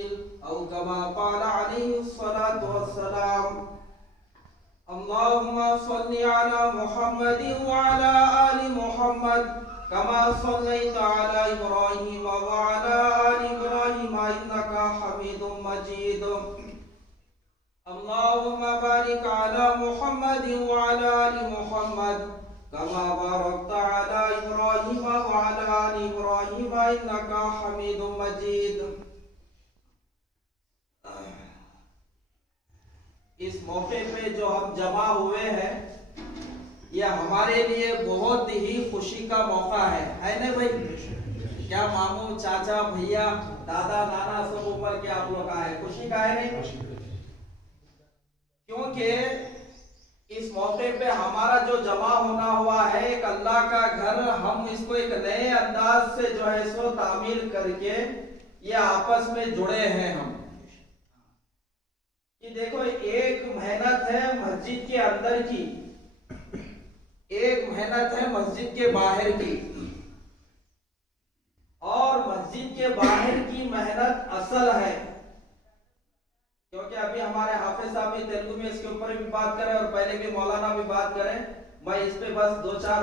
इस्माईल औ कमा क़ाल अलैहिस्सलातु वस्सलाम। अल्लाहुम्मा सल्लि अला मुहम्मदिन व अला आलि मुहम्मद कमा सल्लैता अला इब्राहीम व अला आलि इब्राहीम इन्नका हमीदुम मजीद। अल्लाहुम्मा बारिक अला मुहम्मदिन व अला आलि मुहम्मद कमा बारकता अला इब्राहीम व अला आलि इब्राहीम इन्नका हमीदुम मजीद। इस मौके पे जो हम जमा हुए हैं, यह हमारे लिए बहुत ही खुशी का मौका है ना भाई? क्या मामू, चाचा, भैया, दादा, नाना सब उम्र के आप लोग आए, खुशी का है नहीं? क्योंकि इस मौके पे हमारा जो जमा होना हुआ है एक अल्लाह का घर, हम इसको एक नए अंदाज से जो है सो तामील करके ये आपस में जुड़े हैं हम। कि देखो, एक मेहनत है मस्जिद के अंदर की, एक मेहनत है मस्जिद के बाहर की, और मस्जिद के बाहर की मेहनत असल है। क्योंकि अभी हमारे हाफिज साहब भी तेलुगु में इसके ऊपर भी बात करें और पहले भी मौलाना भी बात करें। मैं इस पे बस दो चार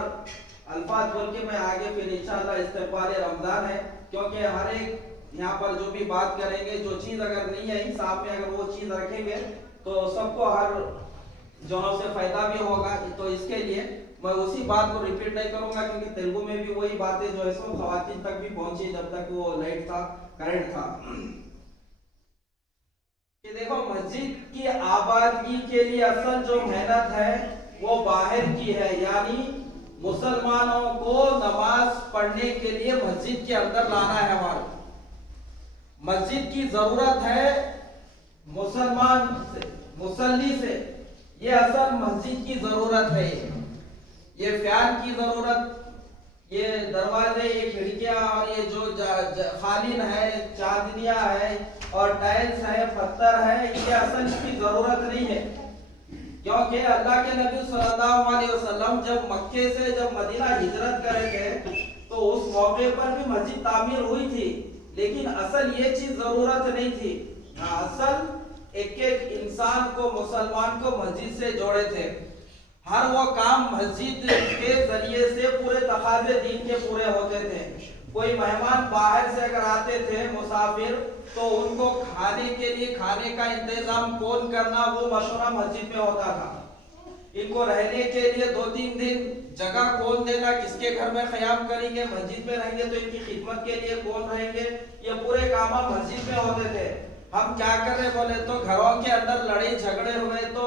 अल्फाज बोल के मैं आगे फिर इंशाअल्लाह इस्तकबाल रमजान है। क्योंकि हर एक यहाँ पर जो भी बात करेंगे, जो चीज अगर नहीं है हिसाब में, अगर वो चीज रखेंगे तो सबको हर जनों से फायदा भी होगा। तो इसके लिए मैं उसी बात को रिपीट नहीं करूंगा, क्योंकि तेलुगु में भी वही बातें जो है सो खवातीन तक भी पहुंची जब तक वो लाइट था, करंट था। कि देखो, मस्जिद की आबादगी के लिए असल जो मेहनत है वो बाहर की है, यानी मुसलमानों को नमाज पढ़ने के लिए मस्जिद के अंदर लाना है। हमारे मस्जिद की जरूरत है मुसलमान से, मुसल्ली से, ये असल मस्जिद की जरूरत है। ये फैन की जरूरत, ये दरवाजे, ये खिड़कियां और ये जो खालिन है, चांदनियां है और टाइल्स है, पत्थर है, ये असल की जरूरत नहीं है। क्योंकि अल्लाह के नबी सल्लल्लाहु अलैहि वसल्लम जब मक्के से जब मदीना हिजरत करेंगे तो उस मौके पर भी मस्जिद तामीर हुई थी, लेकिन असल ये चीज जरूरत नहीं थी। असल एक एक इंसान को, मुसलमान को मस्जिद से जोड़े थे। हर वो काम मस्जिद के जरिए से पूरे तकाज़े दीन के पूरे होते थे। कोई मेहमान बाहर से अगर आते थे मुसाफिर, तो उनको खाने के लिए खाने का इंतजाम कौन करना, वो मशवरा मस्जिद में होता था। इनको रहने के लिए 2-3 दिन जगह कौन देना, किसके घर में क़याम करेंगे, मस्जिद में रहेंगे तो इनकी खिदमत के लिए कौन रहेंगे, ये पूरे काम मस्जिद में होते थे। हम क्या कर रहे बोले तो घरों के अंदर लड़ाई झगड़े हुए तो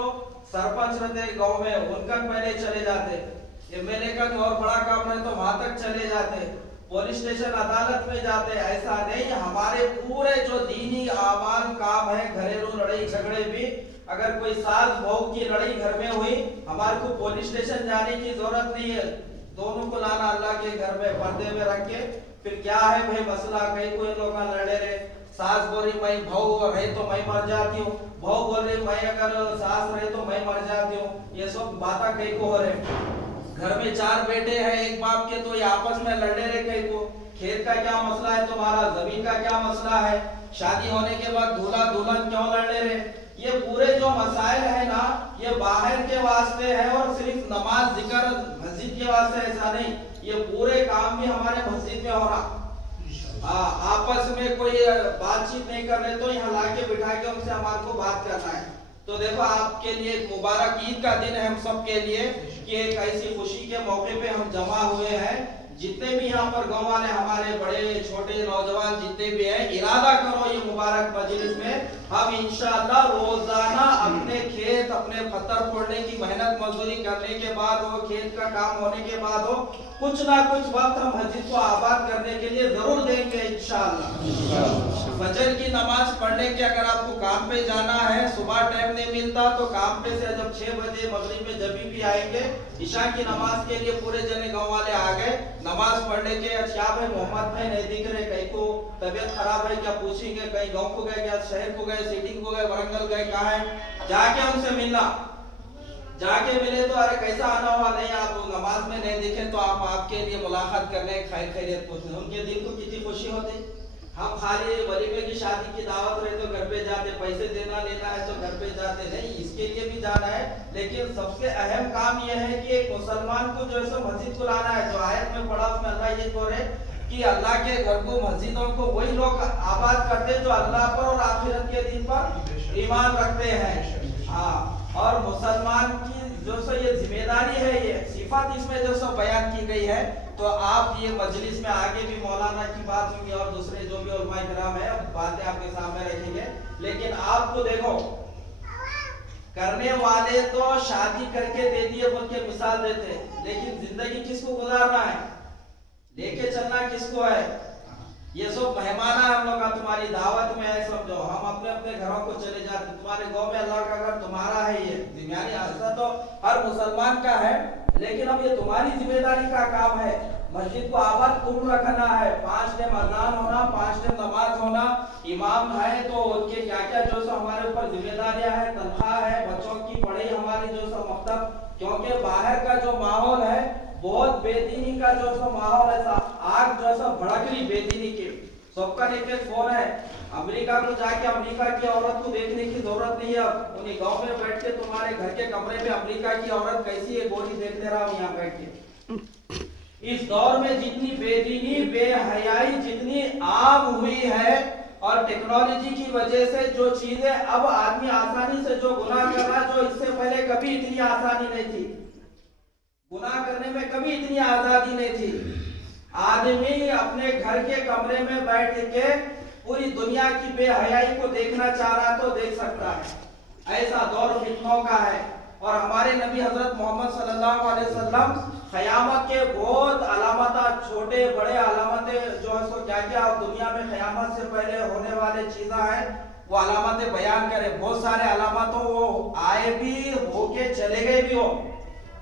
सरपंच रहते गांव में, उनका पहले चले जाते, एमएलए का और बड़ा काम रहे तो वहां तक चले जाते, पुलिस स्टेशन अदालत में जाते। ऐसा नहीं, हमारे पूरे जो दीनी आमाल काम है, घरेलू लड़ाई झगड़े भी, अगर कोई सास बहू की लड़ाई घर में हुई, हमारे को पुलिस स्टेशन जाने की जरूरत नहीं है। दोनों को लाना अल्लाह के घर में पर्दे में रख के, फिर क्या है भाई मसला, कहीं कोई लोग लड़े रहे, सास बोल रही मैं बहू रहे तो मैं मर जाती हूँ, बहू बोल रही मैं अगर सास रहे तो मैं मर जाती हूँ, ये सब बातें कहीं को हो रहे। घर में 4 बेटे हैं एक बाप के, तो ये आपस में लड़े रहे कहीं को। खेत का क्या मसला है तुम्हारा, जमीन का क्या मसला है, शादी होने के बाद दूल्हा दुल्हन क्यों लड़े रहे, ये पूरे जो मसाइल है ना, ये बाहर के वास्ते है और सिर्फ नमाज जिक्र मस्जिद के वास्ते ऐसा नहीं, ये पूरे काम भी हमारे मस्जिद में हो रहा। आपस में कोई बातचीत नहीं कर रहे तो यहाँ लाके बिठा के उनसे हमारे को बात करना है। तो देखो, आपके लिए मुबारक ईद का दिन है हम सब के लिए, कि एक ऐसी खुशी के मौके पे हम जमा हुए हैं। जितने भी यहाँ पर गाँव वाले हमारे बड़े छोटे नौजवान जितने भी हैं, इरादा करो ये मुबारक मजलिस में हम इंशाअल्लाह रोजाना अपने खेत, अपने पत्थर फोड़ने की मेहनत मजदूरी करने के बाद हो, खेत का काम होने के बाद हो, कुछ ना कुछ वक्त हम मस्जिद को आबाद करने के लिए जरूर देंगे इंशाअल्लाह। फजर की नमाज पढ़ने के अगर आपको काम पे जाना है, सुबह टाइम नहीं मिलता तो काम पे से जब 6 बजे मगरिब में जब भी आएंगे, ईशा की नमाज के लिए पूरे जने गाँव वाले आ गए नमाज पढ़ने के। क्या भाई मोहम्मद भाई नहीं दिख रहे, कहीं को तबीयत खराब है क्या पूछेंगे, कहीं गाँव को गए, क्या शहर को गए, सिटी को गए, वरंगल गए, कहाँ है, जाके उनसे मिलना। जाके मिले तो अरे कैसा आना हुआ, नहीं आप नमाज में नहीं दिखे तो आप आपके लिए मुलाकात करने खैर खैरियत पूछने, उनके दिल को कितनी खुशी होती। हम खाली वलीमे की शादी की दावत रहे तो घर पे जाते, पैसे देना लेना है तो घर पे जाते नहीं, इसके लिए भी जाना है। लेकिन सबसे अहम काम यह है कि एक मुसलमान को जो है मस्जिद को लाना है। जो आयत में पढ़ा उसमें अल्लाह ये बोल रहे कि अल्लाह के घर को, मस्जिदों को वही लोग आबाद करते जो अल्लाह पर और आखिरत के दिन पर ईमान रखते हैं। हाँ, और मुसलमान की जो सो ये जिम्मेदारी है, ये सिफत इसमें जो सो बयान की गई है। तो आप ये मजलिस में आगे भी मौलाना की बात होंगी और दूसरे जो भी उलमा किराम है बातें आपके सामने रखेंगे। लेकिन आपको देखो, करने वाले तो शादी करके दे दिए बोल के मिसाल देते, लेकिन जिंदगी किसको गुजारना है, लेके चलना किसको है? ये सब मेहमाना हम लोग का तुम्हारी दावत में है, समझो। हम अपने अपने घरों को चले जाते, तुम्हारे गांव में अल्लाह का घर तुम्हारा है, ये जिम्मेदारी ऐसा तो हर मुसलमान का है। लेकिन अब ये तुम्हारी जिम्मेदारी का काम है, मस्जिद को आबाद कुम रखना है, 5 टाइम अजान होना, 5 टाइम नमाज होना, इमाम है तो उनके क्या क्या जो सो हमारे ऊपर जिम्मेदारियां है, तनख्वाह है, बच्चों की पढ़ाई हमारी जो सो मकतब, क्योंकि बाहर का जो माहौल है बहुत बेदीनी का जो सो माहौल है, आग जो सो भड़क रही बेदीनी के। सबका एक फोन है, अमेरिका को जाके अमेरिका की औरत को देखने की जरूरत नहीं है। उन्हीं गांव में बैठ के तुम्हारे घर के कमरे में अमेरिका की औरत कैसी है गोली देख ले रहा हूं यहाँ बैठ के। इस दौर में जितनी बेदीनी बेहयाई जितनी आम हुई है, और टेक्नोलॉजी की वजह से जो चीजें अब आदमी आसानी से जो गुनाह कर रहा है, जो इससे पहले कभी इतनी आसानी नहीं थी, गुनाह करने में कभी इतनी आजादी नहीं थी। आदमी अपने घर के कमरे में बैठ के पूरी दुनिया की बेहयाई को देखना चाह रहा तो देख सकता है। ऐसा दौर फितनों का है। और हमारे नबी हजरत मोहम्मद सल्लल्लाहु अलैहि वसल्लम क़यामत के बहुत अलामत, छोटे बड़े अलामतें जो है सो क्या क्या दुनिया में क़यामत से पहले होने वाले चीज़ें हैं वो अलामतें बयान करें। बहुत सारे अलामतों वो आए भी, होके चले गए भी हो।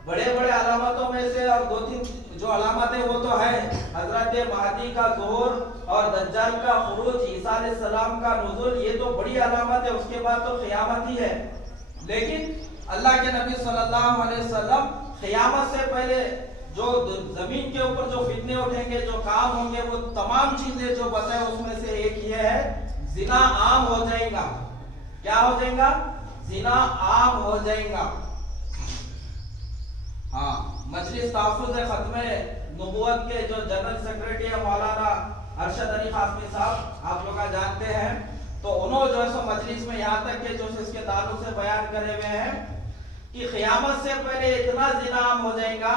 बड़े बड़े अलामतों में से और 2-3 जो अलामतें वो तो है हजरत महदी का ज़ुहूर और दज्जाल का खुरूज, ईसा अलैहिस्सलाम का नुज़ूल, ये तो बड़ी अलामत है। उसके बाद तो क़यामत ही है। लेकिन अल्लाह के नबी सल्लल्लाहु अलैहि वसल्लम क़यामत से पहले जो जमीन के ऊपर जो फितने उठेंगे, जो काम होंगे, वो तमाम चीजें जो बताए उसमें से एक ये है, जिना आम हो जाएगा। क्या हो जाएगा? जिना आम हो जाएगा। हाँ, मजलिस तहफ़्फ़ुज़ खत्मे नबूवत के जो जनरल सेक्रेटरी है मौलाना अरशद अली कासमी साहब, आप लोग जानते हैं, तो उन्होंने जो है सो मजलिस में यहाँ तक के जो इसके ताल्लुक से बयान करे हुए हैं कि क़यामत से पहले इतना जिना आम हो जाएगा,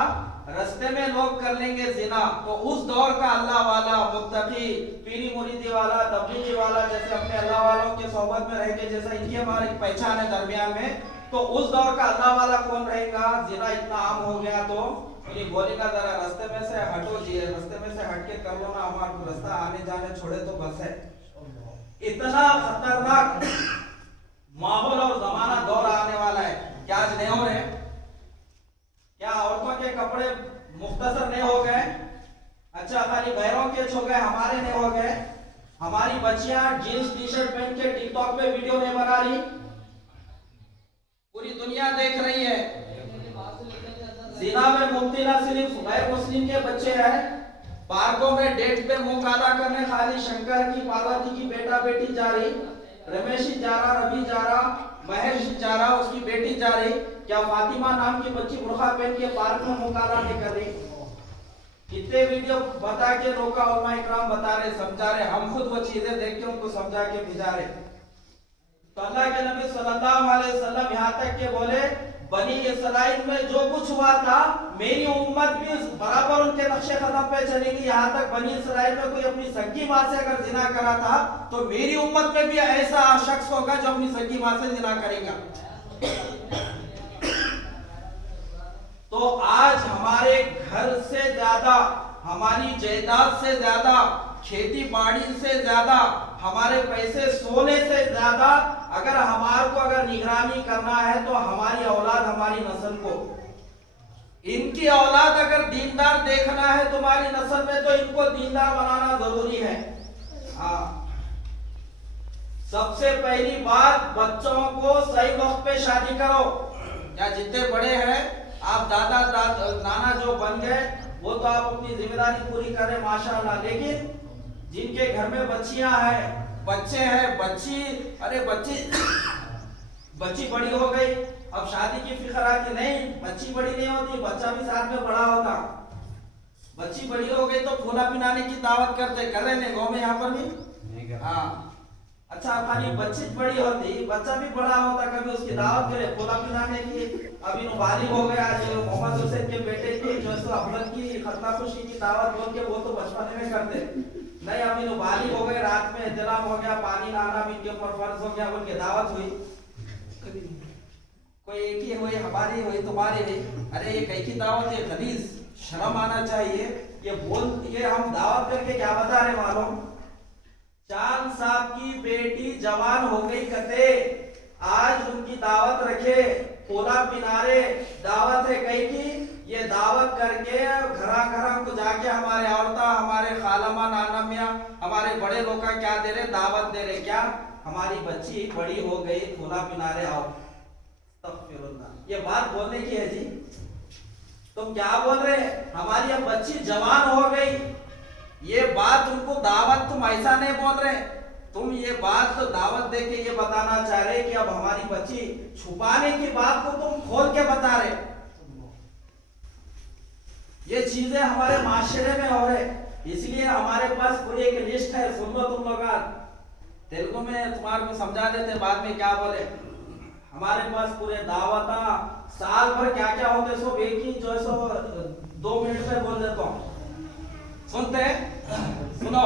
रास्ते में लोग कर लेंगे जिना। तो उस दौर का अल्लाह वाला, मुत्तकी, पीरी मुरीदी वाला, तबलीगी वाला, जैसे अपने अल्लाह वालों के सोहबत में रहेंगे, जैसा इनकी हमारी पहचान है दरमियान में, तो उस दौर का अल्लाह वाला कौन रहेगा? जिना इतना आम हो गया तो उन्हें बोलेगा जरा रास्ते में से हटो जी, रास्ते में से हट के कर लो ना, हमारा रास्ता आने जाने छोड़े तो बस है। इतना खतरनाक माहौल और जमाना दौर आने वाला है। क्या आज नहीं हो रहे? क्या औरतों के कपड़े मुख्तसर नहीं हो गए? अच्छा, खाली बहरों के हो गए, हमारे नहीं हो गए? हमारी बच्चियां जीन्स टी शर्ट पहन के टिकटॉक पे वीडियो नहीं बना रही? पूरी दुनिया देख रही है। जिना में मुब्तला सिर्फ गैर मुस्लिम के बच्चे हैं। पार्कों में डेट पे मुंह काला करने खाली शंकर की, पार्वती की बेटा बेटी जा रही, रमेश जा रहा, रवि जा रहा, महेश जा रहा, उसकी बेटी जा रही। क्या फातिमा नाम की बच्ची बुर्खा पहन के पार्क में मुंह काला नहीं कर रही? कितने वीडियो बता के रोका, उलमा इकराम बता रहे, समझा रहे, हम खुद वो चीजें देख के उनको समझा के भिजा रहे। तो अल्लाह के नबी सल्लल्लाहु अलैहि वसल्लम यहाँ तक के बोले, बनी इसराइल में जो कुछ हुआ था मेरी उम्मत भी बराबर उनके नक्शे कदम पे चलेगी। यहाँ तक बनी इसराइल में कोई अपनी सगी माँ से अगर जिना करा था तो मेरी उम्मत में भी ऐसा शख्स होगा जो अपनी सगी माँ से जिना करेगा। तो आज हमारे घर से ज्यादा, हमारी जायदाद से ज्यादा, खेती बाड़ी से ज्यादा, हमारे पैसे सोने से ज्यादा अगर हमारे को अगर निगरानी करना है तो हमारी औलाद, हमारी नस्ल को, इनकी औलाद अगर दीनदार देखना है तुम्हारी नस्ल में तो इनको दीनदार बनाना जरूरी है। हाँ, सबसे पहली बात, बच्चों को सही वक्त पे शादी करो। या जितने बड़े हैं आप, दादा नाना जो बन गए वो तो आप अपनी जिम्मेदारी पूरी करें माशाअल्लाह, लेकिन जिनके घर में बच्चियां हैं, बच्चे हैं, बच्ची, अरे बच्ची बच्ची बड़ी हो गई, अब शादी की फिक्र आती नहीं, बच्ची बड़ी नहीं होती, बच्चा भी साथ में बड़ा होता। बच्ची बड़ी हो गई तो फूला पिलाने की दावत करते, कर रहे हैं गाँव में, यहाँ पर भी। हाँ, अच्छा, खाली बच्ची बड़ी होती, बच्चा भी बड़ा होता, कभी उसकी दावत करे फूला पिलाने की। अभी बालिग हो गया, जो मोहम्मद हुसैन के बेटे की जो अफजल की खतना खुशी की दावत बोल के वो तो बचपन में करते नहीं, अभी बालिग हो गए, रात में इंतजाम हो गया, पानी लाना भी इनके ऊपर फर्ज हो गया, उनकी दावत हुई, कोई एक ही हुई, हमारी हुई, तुम्हारी हुई, अरे ये कई की दावत है, खलीस शर्म आना चाहिए। ये हम दावत करके क्या बता रहे मालूम, चांद साहब की बेटी जवान हो गई कते, आज उनकी दावत रखे, फूला पिनारे, दावत है कई की, ये दावत करके घरा घरा को जाके हमारे औरता, हमारे खालमा नाना मियाँ, हमारे बड़े लोग का क्या दे रहे, दावत दे रहे, क्या हमारी बच्ची बड़ी हो गई, फूला पिनारे आओ। ये बात बोलने की है जी, तुम क्या बोल रहे, हमारी अब बच्ची जवान हो गई, ये बात उनको दावत तुम ऐसा नहीं बोल रहे, तुम ये बात तो दावत दे के ये बताना चाह रहे कि अब हमारी बच्ची, छुपाने की बात को तुम खोल के बता रहे। ये चीजें हमारे माशरे में हो रहे, इसलिए हमारे पास पूरी एक लिस्ट है, सुन लो तुम लोग, तेलुगु में तुम्हारे को समझा देते, बाद में क्या बोले। हमारे पास पूरे दावता साल भर क्या क्या होते, सो एक ही जो है सो 2 मिनट में बोल देता हूँ, सुनते सुनो।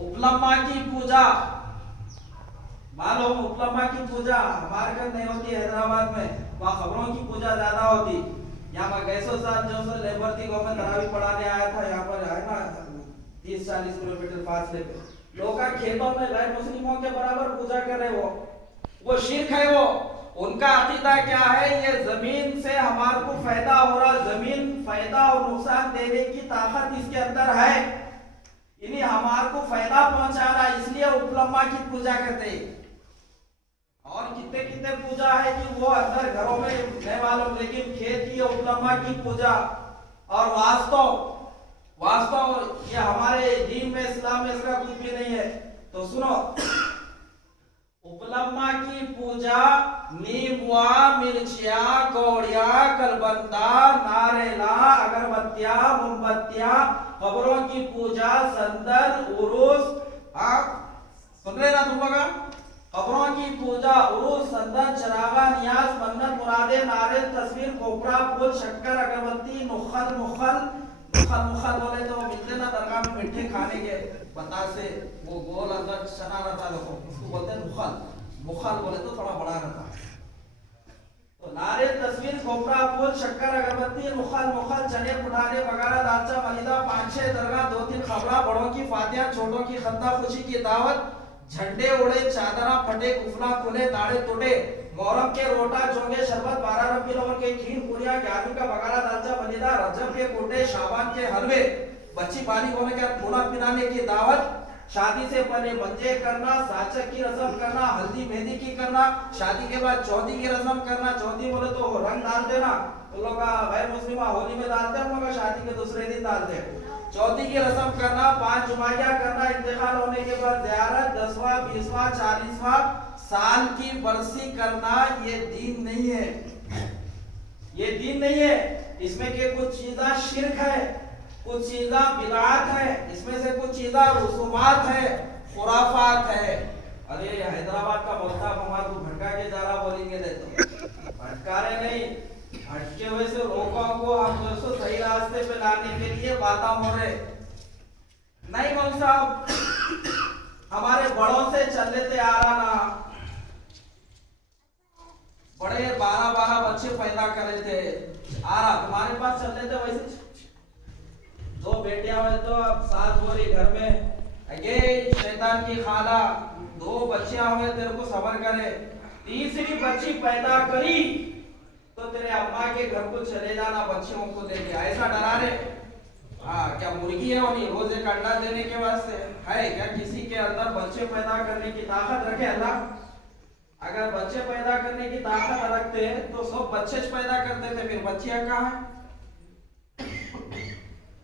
उपलम्मा की पूजा, मालूम उपलम्मा की पूजा हमारे घर नहीं होती, हैदराबाद में वहाँ खबरों की पूजा ज्यादा होती। यहाँ गैसो साहब जो सो लेबर थी गवर्नमेंट तरावी पढ़ाने आया था, यहाँ पर है ना 30-40 किलोमीटर फासले पे, लोग खेतों में गैर मुस्लिमों के बराबर पूजा कर रहे, वो शिर्क है। वो उनका अकीदा क्या है, ये जमीन से हमारे को फायदा हो रहा, जमीन फायदा और नुकसान देने की ताकत इसके अंदर है, इन्हीं हमारे को फायदा पहुंचा रहा, इसलिए उपलम्मा की पूजा करते हैं। और कितने कितने पूजा है कि वो अंदर घरों में नहीं मालूम, लेकिन खेत की उपलम्मा की पूजा। और वास्तव ये हमारे दीन में, इस्लाम में इसका कुछ भी नहीं है। तो सुनो, उपलम्मा की पूजा नींबुआ, मिर्चिया, कौड़िया, कलबंदा, नारेला, अगरबत्तिया, मोमबत्तिया, खबरों की पूजा, संदल, उरूस, सुन रहे ना तुम लोग, खबरों की पूजा, उरूस, संदल, चरागा, नियाज, मन्नत, मुरादे, नारियल, तस्वीर, खोपरा, फूल, शक्कर, अगरबत्ती, मुखल बोले तो मिलते ना दरगाह में मीठे खाने के बतासे, वो गोल अंदर चना रहता, देखो उसको बोलते हैं मुखल बोले तो थोड़ा बड़ा रहता। तो नारियल, तस्वीर, खोपरा, फूल, शक्कर, अगरबत्ती, मुखल, चने, पुठाने, बगारा, दालचा, मलिदा, 5-6 दरगाह, 2-3 खबरा, बड़ों की फातिहा, छोटों की खतना खुशी की दावत, झंडे उड़े, चादरा फटे, कुफला खुले, दाढ़े टूटे, मोहर्रम के रोटा चोंगे, शरबत, 12 रबी अव्वल के खीर पूरिया, 11वीं का बगारा, दालचा, मलिदा, रजब के कोटे, शाबान के हलवे, बच्ची बालिग होने के बाद फूला पिलाने की दावत, शादी से पहले मंजे करना, साचक की रस्म करना, हल्दी मेहंदी की करना, शादी के बाद चौथी की रस्म करना। चौथी बोले तो रंग डाल देना, तो लोग गैर मुस्लिम होली में डालते हैं, हम लोग शादी के दूसरे दिन डालते हैं। चौथी की रस्म करना, 5 जुमाइया करना, इंतकाल होने के बाद ज़ियारत, 10वां 20वां 40वां साल की बरसी करना, ये दीन नहीं है, ये दीन नहीं है। इसमें के कुछ चीज़ें शिर्क है, कुछ चीज़ें बिदअत है, इसमें से कुछ चीज़ें रसूमात है, खुराफात है। अरे हैदराबाद का बोलता हमारे को भटका के जा रहा बोलेंगे, तो भटका रहे नहीं, भटके हुए से लोगों को हम दोस्तों सही रास्ते पे लाने के लिए बातें हो रहे नहीं। मौलवी साहब हमारे बड़ों से चल लेते आ रहा ना, बड़े 12-12 बच्चे पैदा करे थे, आ रहा तुम्हारे पास चल लेते वैसे। 2 बेटियां हुए तो अब 7 बोरी घर में, अगे शैतान की खाला, 2 बच्चियां हुए तेरे को सबर करे, तीसरी बच्ची पैदा करी तो तेरे अम्मा के घर को चले जाना बच्चियों को लेके, ऐसा डरा रहे। हाँ, क्या मुर्गी है उन्हीं रोज एक अंडा देने के वास्ते है क्या? किसी के अंदर बच्चे पैदा करने की ताकत रखे अल्लाह? अगर बच्चे पैदा करने की ताकत रखते तो सब बच्चे पैदा करते थे, फिर बच्चियां कहाँ है?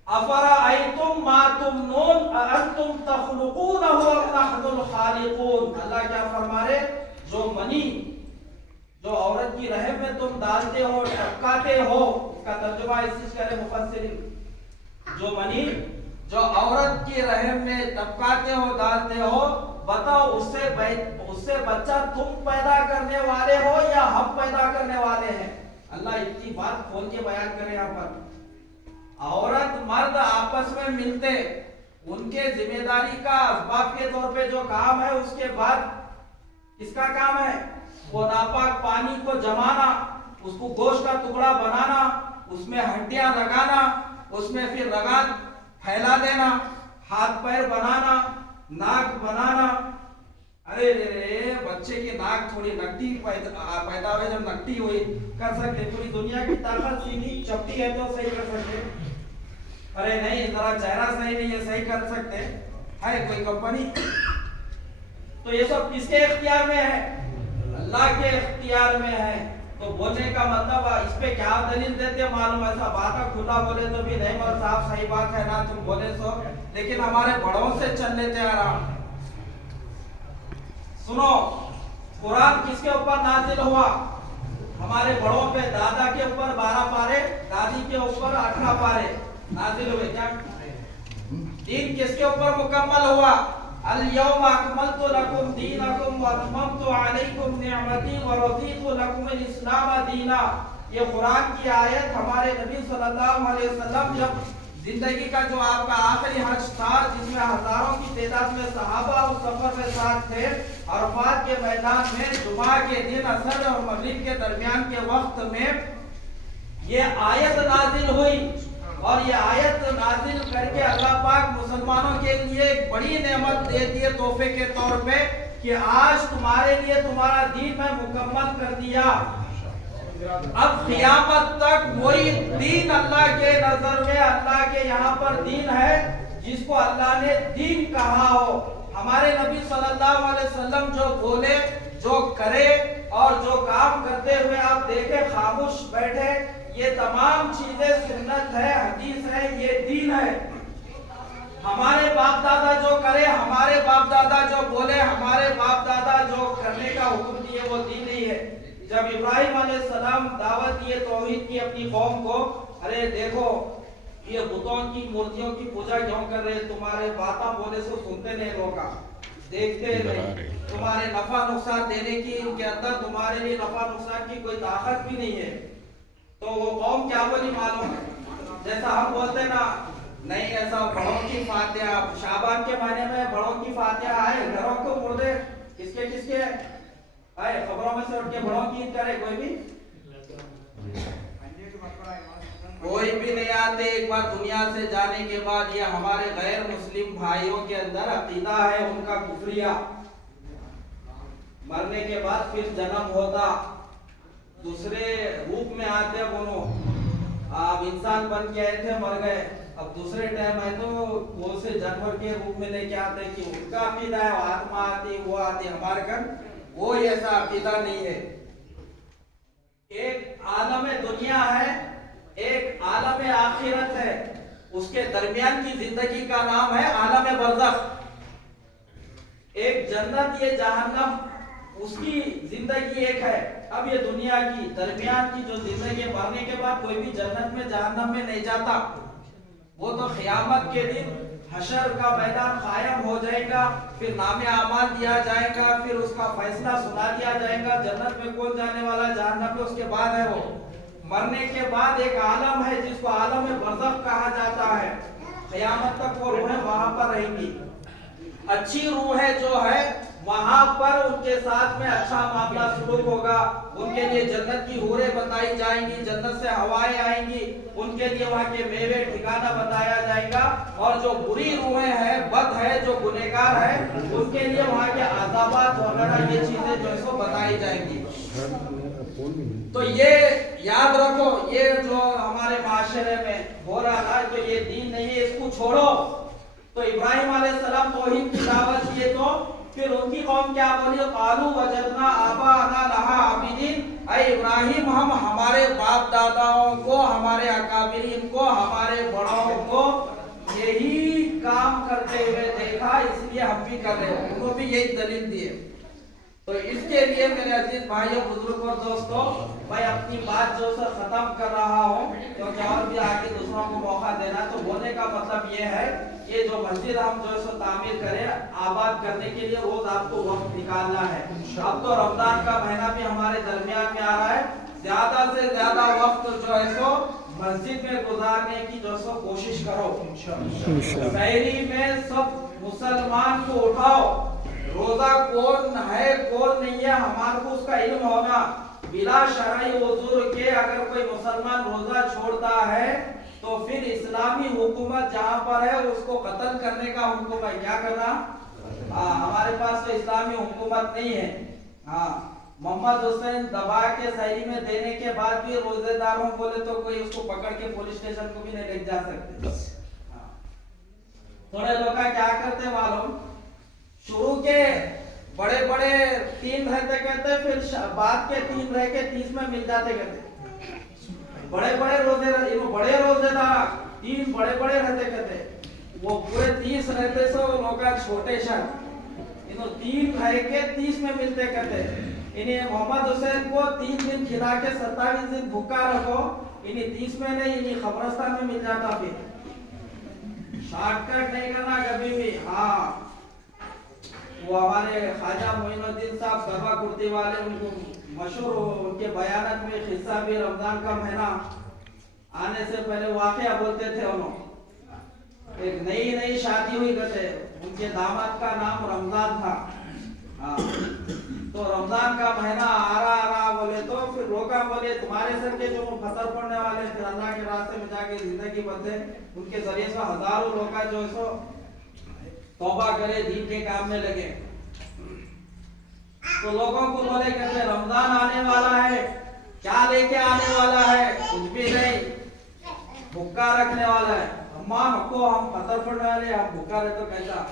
अफराअयतुम मा तुमनून अअंतुम तखलुकूनहु अम नहनुल खालिकून। अल्लाह क्या फरमा रहे, जो मनी जो औरत की रहम में तुम डालते हो, टपकाते हो, इसका तर्जुमा इस करे मुफस्सिरीन, जो मनी जो औरत की रहम में टपकाते हो, डालते हो, बताओ उससे बच्चा तुम पैदा करने वाले हो या हम पैदा करने वाले हैं। अल्लाह इतनी बात खोल के बयान करे यहाँ पर। औरत मर्द आपस में मिलते, उनके जिम्मेदारी का असबाब के तौर पे जो काम है, उसके बाद किसका काम है, वो नापाक पानी को जमाना, उसको गोश्त का टुकड़ा बनाना, उसमें हड्डियां लगाना, उसमें फिर रगात फैला देना, हाथ पैर बनाना, नाक बनाना। अरे रे बच्चे की नाक थोड़ी नकटी पैदा हुए, जब नकटी हुई कर सकते, पूरी दुनिया की ताकत सीधी चपटी है तो सही कर सकते। अरे नहीं जरा चेहरा सही नहीं है, सही कर सकते है कोई कंपनी। तो ये सब किसके इख्तियार में है, अल्लाह के इख्तियार में है। तो बोलने का मतलब इस पे क्या दलील देते मालूम, ऐसा बात खुला बोले तो भी नहीं मगर साहब सही बात है ना तुम बोले सो, लेकिन हमारे बड़ों से चल लेते आ रहा। सुनो, कुरान किसके ऊपर नाजिल हुआ, हमारे बड़ों पे, दादा के ऊपर 12 पारे, दादी के ऊपर 18 पारे नाजिल हुए। क्या दीन किसके ऊपर मुकम्मल हुआ, अल-यौमा अकमलतु लकुम दीनकुम व अतममतु अलैकुम निअमती व रदीतु लकुम अल-इस्लाम दीना। ये कुरान की आयत हमारे नबी सल्लल्लाहु अलैहि वसल्लम जब जिंदगी का जो आपका आखिरी हज था, जिसमें हजारों की तादाद में सहाबा उस सफर में साथ थे, अरफात के मैदान में जुमा के दिन असर और मगरिब के दरमियान के वक्त में ये आयत नाजिल हुई। और ये आयत नाजिल करके अल्लाह पाक मुसलमानों के लिए एक बड़ी नेमत दे दी है तोहफे के तौर पे, कि आज तुम्हारे लिए तुम्हारा दीन मैं मुकम्मल कर दिया। अब क़यामत तक वही दीन अल्लाह के नजर में, अल्लाह के यहाँ पर दीन है जिसको अल्लाह ने दीन कहा हो। हमारे नबी सल्लल्लाहु अलैहि वसल्लम जो बोले, जो करे और जो काम करते हुए आप देखे खामोश बैठे, ये तमाम चीजें सुन्नत है, हदीस है, ये दीन है। हमारे बाप दादा जो करे, हमारे बाप दादा जो बोले, हमारे बाप दादा जो करने का हुक्म दिए, वो दीन नहीं है। जब इब्राहिम अलैहिस्सलाम दावत दिए तौहीद की अपनी कौम को, अरे देखो ये बुतों की मूर्तियों की पूजा क्यों कर रहे, तुम्हारे बातें बोले सो सुनते नहीं, लोग देखते नहीं, तुम्हारे नफा नुकसान देने की इनके अंदर तुम्हारे लिए नफा नुकसान की कोई ताकत भी नहीं है। तो वो कौम क्या बोली मालूम है, जैसा हम बोलते ना, नहीं ऐसा बड़ों की फातिहा, शाबान के महीने में बड़ों की फातिहा आए, घरों को मुर्दे किसके किसके आए, खबरों में से उठ के बड़ों की करे, कोई भी नहीं आते। एक बार दुनिया से जाने के बाद ये हमारे गैर मुस्लिम भाइयों के अंदर अकीदा है उनका कुफरिया, मरने के बाद फिर जन्म होता, दूसरे रूप में आते, बोलो आप इंसान बन के आए थे, मर गए, अब दूसरे टाइम आए तो वो से जानवर के रूप में लेके आते, कि उनका अकीदा है आत्मा आती, वो आती, हमारे घर वो ऐसा अकीदा नहीं है। एक आलम दुनिया है, एक आलम आखिरत है, उसके दरमियान की जिंदगी का नाम है आलम बरज़ख। एक जन्नत, ये जहन्नम, उसकी जिंदगी एक है। अब ये दुनिया की दरमियान की जो जिंदगी, मरने के बाद कोई भी जन्नत में जहन्नम में नहीं जाता, वो तो क़यामत के दिन हशर का मैदान कायम हो जाएगा, फिर नामे आमाल दिया जाएगा, फिर उसका फैसला सुना दिया जाएगा, जन्नत में कौन जाने वाला, जहन्नम में उसके बाद है। वो मरने के बाद एक आलम है जिसको आलम बरज़ख कहा जाता है, क़यामत तक वो रूहें वहां पर रहेंगी। अच्छी रूहें जो है वहां पर उनके साथ में अच्छा मामला शुरू होगा, उनके लिए जन्नत की हूरें बताई जाएंगी, जन्नत से हवाएं आएंगी, उनके लिए वहां के मेवे ठिकाना बताया जाएगा। और जो बुरी रूहें हैं, बद है, जो गुनहगार है, उनके लिए वहां के अज़ाबात वगैरह ये चीजें जो है बताई जाएंगी। तो ये याद रखो, ये जो हमारे माशरे में हो रहा है तो ये दीन नहीं है, इसको छोड़ो। तो इब्राहिम अलैहिस्सलाम तौहीद की दावत दिए तो फिर उनकी कौम क्या बोली, कालू वजदना आबाना लहा आबिदीन, ऐ इब्राहिम हम हमारे बाप दादाओं को, हमारे अकाबिरीन को, हमारे बड़ों को यही काम करते हुए देखा, इसलिए हम भी कर रहे हैं। उनको भी यही दलील दिए। तो इसके लिए मेरे अजीज भाइयों, बुजुर्गों और दोस्तों, मैं अपनी बात जो है खत्म कर रहा हूँ, क्योंकि और भी आगे दूसरों को मौका देना। तो बोलने का मतलब ये है, ये जो मस्जिद हम जो है तामीर करें, आबाद करने के लिए रोज आपको वक्त निकालना है। अब तो रमजान का महीना भी हमारे दरमियान में आ रहा है, ज्यादा से ज्यादा वक्त जो है सो मस्जिद में गुजारने की जो सो कोशिश करो। शहरी में सब मुसलमान को उठाओ, रोजा कौन है कौन नहीं है हमारे को उसका इल्म होना। बिला शरई उज़ुर के अगर कोई मुसलमान रोजा छोड़ता है तो फिर इस्लामी हुकूमत जहाँ पर है उसको कत्ल करने का हुक्म है। क्या करना? हमारे पास तो इस्लामी हुकूमत नहीं है। हाँ, मोहम्मद हुसैन दबा के शहरी में देने के बाद भी रोजेदारों बोले तो कोई उसको पकड़ के पुलिस स्टेशन को भी नहीं ले जा सकते। थोड़े लोग क्या करते मालूम, शुरू के बड़े बड़े 3 रहते कहते, फिर बाद के 3 रह के 30 में मिल जाते कहते। बड़े बड़े रोजेदार 3 बड़े बड़े रहते कहते, वो पूरे 30 रहते सो लोग छोटे शहर, इन्हों 3 रह के 30 में मिलते कहते। इन्हें मोहम्मद हुसैन को 3 दिन खिला के 27 दिन भूखा रखो, इन्हें 30 में नहीं, इन्हें खबरस्तान में मिल जाता। फिर शॉर्टकट नहीं करना कभी भी। हाँ, वो हमारे ख्वाजा मोइनुद्दीन साहब गरबा कुर्ती वाले, उनको मशहूर उनके बयानत में हिस्सा भी रमजान का महीना आने से पहले वाकया बोलते थे। उन्होंने एक नई शादी हुई कहते, उनके दामाद का नाम रमजान था। तो रमजान का महीना आ रहा बोले तो फिर रोका, बोले तुम्हारे सर के जो फतर पड़ने वाले फिर अल्लाह के रास्ते में जाके जिंदगी बदले, उनके जरिए से हजारों लोग जो है सो तौबा करे, दीन के काम में लगे। तो लोगों को बोले कहते रमजान आने वाला है, क्या लेके आने वाला है? कुछ भी नहीं, भूखा रखने वाला है। अम्मा हमको हम फतर पड़ने वाले, हम भूखा रहे तो कैसा?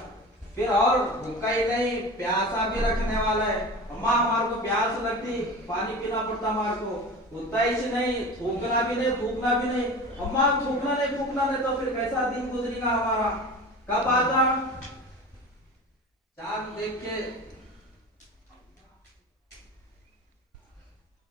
फिर और भूखा ही नहीं, प्यासा भी रखने वाला है। अम्मा हमारे को प्यास लगती, पानी पीना पड़ता हमारे को, उतना ही नहीं, थूकना भी नहीं, थूकना भी नहीं। अम्मा थूकना नहीं फूकना नहीं, तो फिर कैसा दिन गुजरेगा हमारा? कब आता? चांद देख के